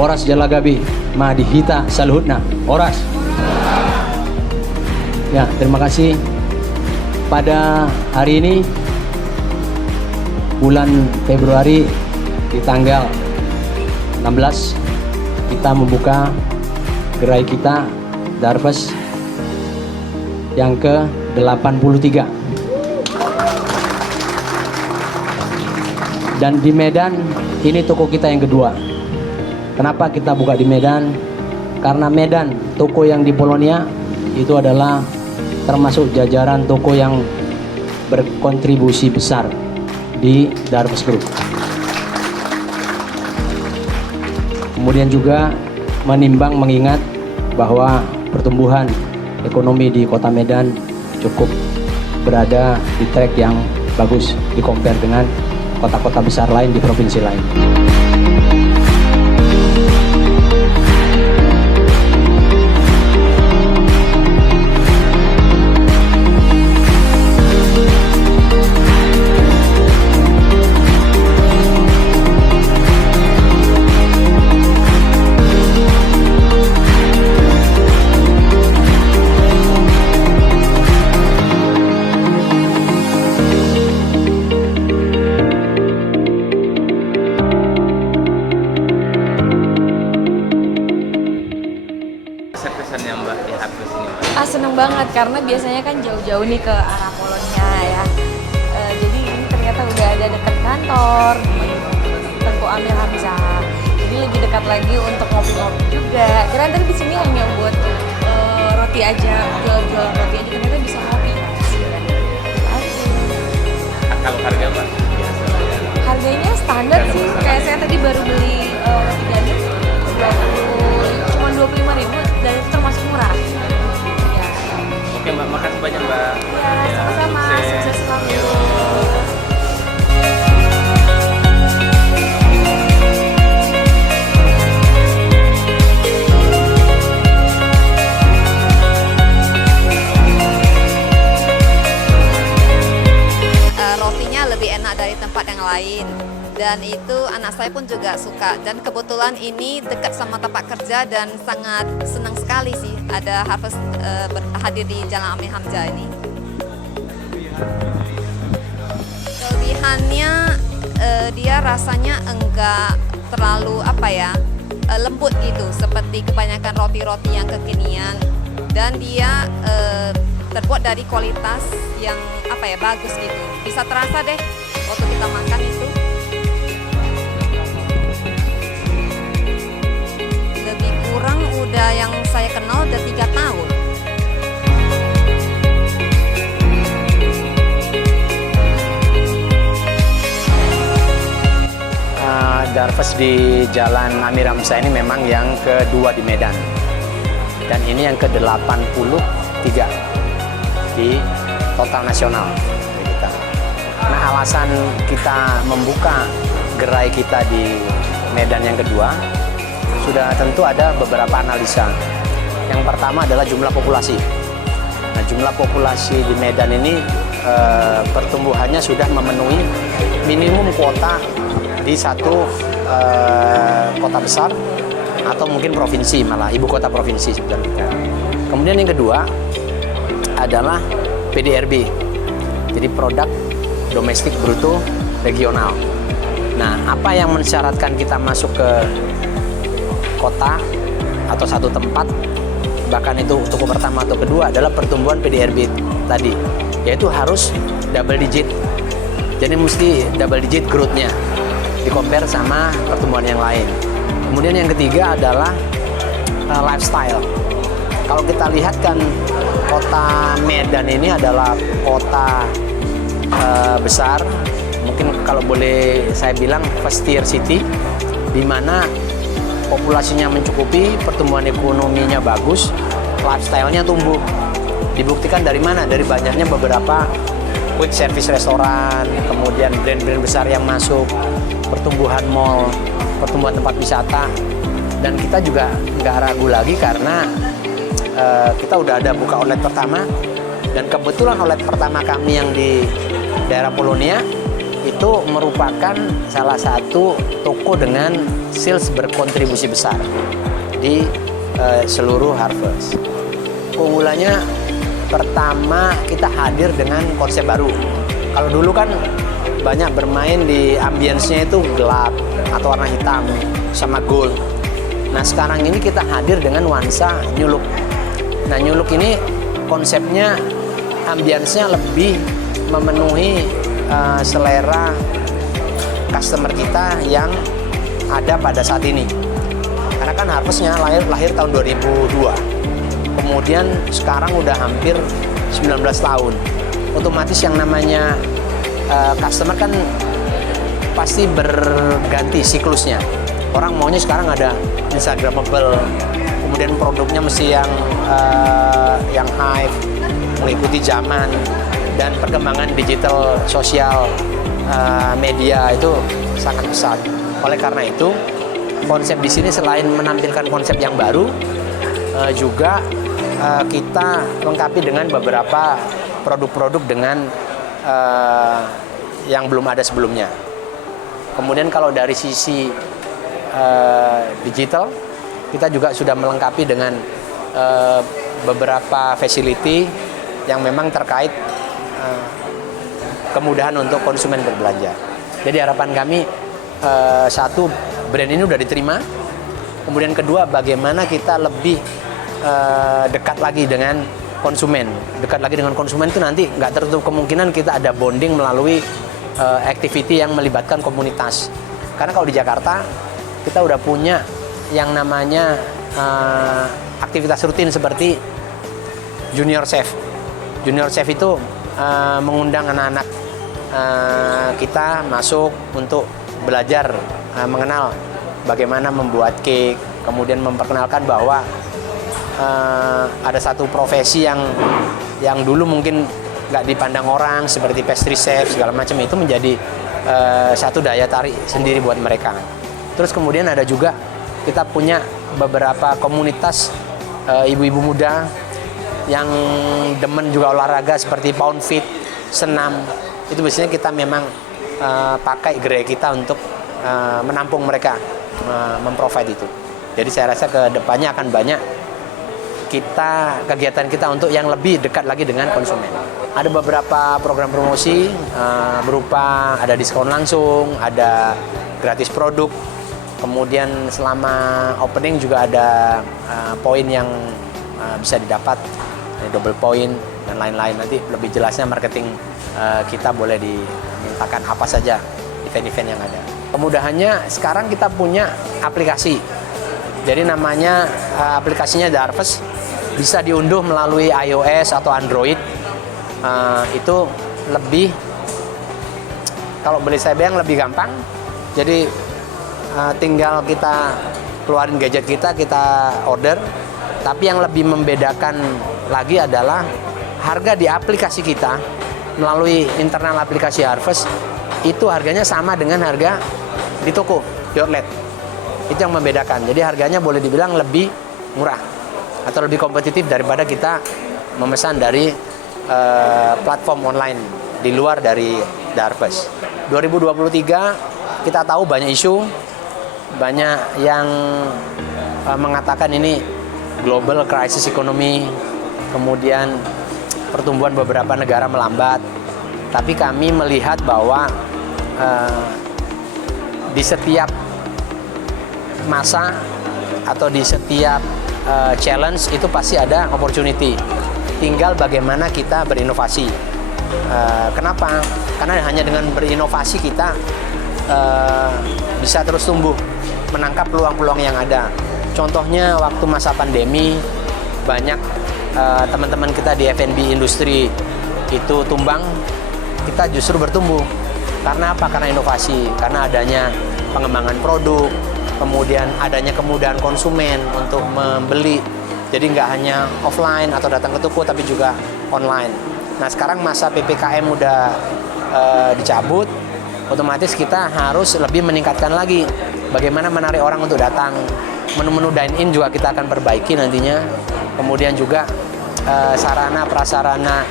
Oras Jalagabi Madihita Saluhutna. Oras. Ya, terima kasih. Pada hari ini bulan Februari di tanggal 16 kita membuka gerai kita Darfes yang ke-83. Dan di Medan ini toko kita yang kedua. Kenapa kita buka di Medan? Karena Medan, toko yang di Polonia itu adalah termasuk jajaran toko yang berkontribusi besar di Darfes Group. Kemudian juga menimbang mengingat bahwa pertumbuhan ekonomi di kota Medan cukup berada di track yang bagus di compare dengan kota-kota besar lain di provinsi lain. Kesannya Mbak di Darfes ini, Mbak? Seneng banget karena biasanya kan jauh-jauh nih ke arah Polonia ya. Jadi ini ternyata udah ada dekat kantor Tengku Amir Hamzah. Jadi lebih dekat lagi untuk ngopi-ngopi juga. Kirain tadi di sini hanya buat roti aja, jual-jual roti aja, ternyata bisa ngopi. Kalau harga Mbak? Biasa ya. Harganya standar sih. Kayak saya tadi baru beli roti gandum cuma 25.000 dan itu termasuk murah. Ya. Oke Mbak, makasih banyak Mbak. Ya, sama-sama. Sukses selalu. Rotinya lebih enak dari tempat yang lain. Dan itu anak saya pun juga suka, dan kebetulan ini dekat sama tempat kerja dan sangat senang sekali sih ada Harvest hadir di Jalan Amir Hamzah ini. Kelebihannya dia rasanya enggak terlalu lembut gitu seperti kebanyakan roti-roti yang kekinian, dan dia terbuat dari kualitas yang bagus gitu. Bisa terasa deh waktu kita makan itu. Kurang udah yang saya kenal udah 3 tahun. Darfes di Jalan Amir Hamzah ini memang yang kedua di Medan. Dan ini yang ke-83 di total nasional. Nah, alasan kita membuka gerai kita di Medan yang kedua sudah tentu ada beberapa analisa. Yang pertama adalah jumlah populasi. Nah, jumlah populasi di Medan ini pertumbuhannya sudah memenuhi minimum kuota di satu kota besar atau mungkin provinsi, malah ibu kota provinsi sebenarnya. Kemudian yang kedua adalah PDRB, jadi produk domestik bruto regional. Nah, apa yang mensyaratkan kita masuk ke kota atau satu tempat, bahkan itu toko pertama atau kedua, adalah pertumbuhan PDRB tadi, yaitu harus double digit. Jadi mesti double digit growth-nya di compare sama pertumbuhan yang lain. Kemudian yang ketiga adalah lifestyle. Kalau kita lihat kan kota Medan ini adalah kota besar, mungkin kalau boleh saya bilang first tier city, di mana populasinya mencukupi, pertumbuhan ekonominya bagus, lifestyle-nya tumbuh. Dibuktikan dari mana? Dari banyaknya beberapa quick service restoran, kemudian brand-brand besar yang masuk, pertumbuhan mall, pertumbuhan tempat wisata. Dan kita juga nggak ragu lagi karena kita udah ada buka outlet pertama, dan kebetulan outlet pertama kami yang di daerah Polonia itu merupakan salah satu toko dengan sales berkontribusi besar di seluruh Harvest. Keunggulannya pertama, kita hadir dengan konsep baru. Kalau dulu kan banyak bermain di ambience-nya itu gelap atau warna hitam sama gold. Nah sekarang ini kita hadir dengan nuansa new look. Nah new look ini konsepnya ambience-nya lebih memenuhi selera customer kita yang ada pada saat ini. Karena kan Harvest-nya lahir tahun 2002. Kemudian sekarang udah hampir 19 tahun. Otomatis yang namanya customer kan pasti berganti siklusnya. Orang maunya sekarang ada Instagramable, kemudian produknya mesti yang hype, mengikuti zaman, dan perkembangan digital sosial media itu sangat besar. Oleh karena itu, konsep di sini selain menampilkan konsep yang baru, juga kita lengkapi dengan beberapa produk-produk dengan yang belum ada sebelumnya. Kemudian kalau dari sisi digital, kita juga sudah melengkapi dengan beberapa facility yang memang terkait kemudahan untuk konsumen berbelanja. Jadi harapan kami, satu, brand ini udah diterima. Kemudian kedua, bagaimana kita lebih dekat lagi dengan konsumen. Dekat lagi dengan konsumen itu nanti nggak tertutup kemungkinan kita ada bonding melalui activity yang melibatkan komunitas. Karena kalau di Jakarta kita udah punya yang namanya aktivitas rutin seperti Junior Chef. Junior Chef itu mengundang anak-anak kita masuk untuk belajar mengenal bagaimana membuat cake, kemudian memperkenalkan bahwa ada satu profesi yang dulu mungkin nggak dipandang orang seperti pastry chef segala macam, itu menjadi satu daya tarik sendiri buat mereka. Terus kemudian ada juga kita punya beberapa komunitas ibu-ibu muda yang demen juga olahraga seperti pound fit, senam. Itu biasanya kita memang pakai gerai kita untuk menampung mereka, memprovide itu. Jadi saya rasa ke depannya akan banyak kegiatan kita untuk yang lebih dekat lagi dengan konsumen. Ada beberapa program promosi berupa ada diskon langsung, ada gratis produk, kemudian selama opening juga ada poin yang bisa didapat, double point dan lain-lain. Nanti lebih jelasnya marketing kita boleh dimintakan apa saja event-event yang ada. Kemudahannya sekarang kita punya aplikasi. Jadi namanya aplikasinya The Harvest, bisa diunduh melalui iOS atau Android. Itu lebih, kalau boleh saya bilang lebih gampang. Jadi tinggal kita keluarin gadget kita order. Tapi yang lebih membedakan lagi adalah harga di aplikasi kita melalui internal aplikasi Harvest itu harganya sama dengan harga di toko, di outlet. Itu yang membedakan. Jadi harganya boleh dibilang lebih murah atau lebih kompetitif daripada kita memesan dari platform online di luar dari The Harvest. 2023 kita tahu banyak isu, banyak yang mengatakan ini global crisis ekonomi, kemudian pertumbuhan beberapa negara melambat. Tapi kami melihat bahwa di setiap masa atau di setiap challenge itu pasti ada opportunity. Tinggal bagaimana kita berinovasi. Kenapa? Karena hanya dengan berinovasi kita bisa terus tumbuh, menangkap peluang-peluang yang ada. Contohnya waktu masa pandemi banyak teman-teman kita di F&B industri itu tumbang, kita justru bertumbuh. Karena apa? Karena inovasi, karena adanya pengembangan produk, kemudian adanya kemudahan konsumen untuk membeli. Jadi nggak hanya offline atau datang ke toko, tapi juga online. Nah sekarang masa PPKM udah dicabut, otomatis kita harus lebih meningkatkan lagi bagaimana menarik orang untuk datang. Menu-menu dine-in juga kita akan perbaiki nantinya. Kemudian juga sarana prasarana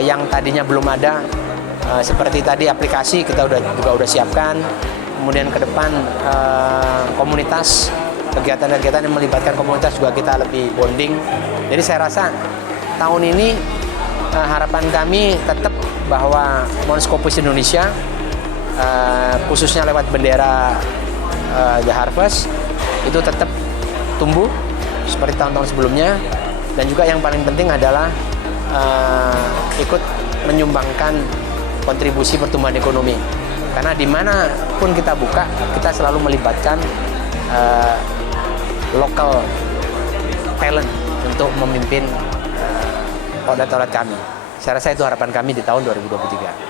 yang tadinya belum ada, Seperti tadi aplikasi kita juga udah siapkan. Kemudian ke depan komunitas, kegiatan-kegiatan yang melibatkan komunitas juga kita lebih bonding. Jadi saya rasa tahun ini harapan kami tetap bahwa Monoskopus Indonesia khususnya lewat bendera The Harvest itu tetap tumbuh seperti tahun-tahun sebelumnya, dan juga yang paling penting adalah ikut menyumbangkan kontribusi pertumbuhan ekonomi. Karena dimanapun kita buka, kita selalu melibatkan local talent untuk memimpin outlet-outlet kami. Saya rasa itu harapan kami di tahun 2023.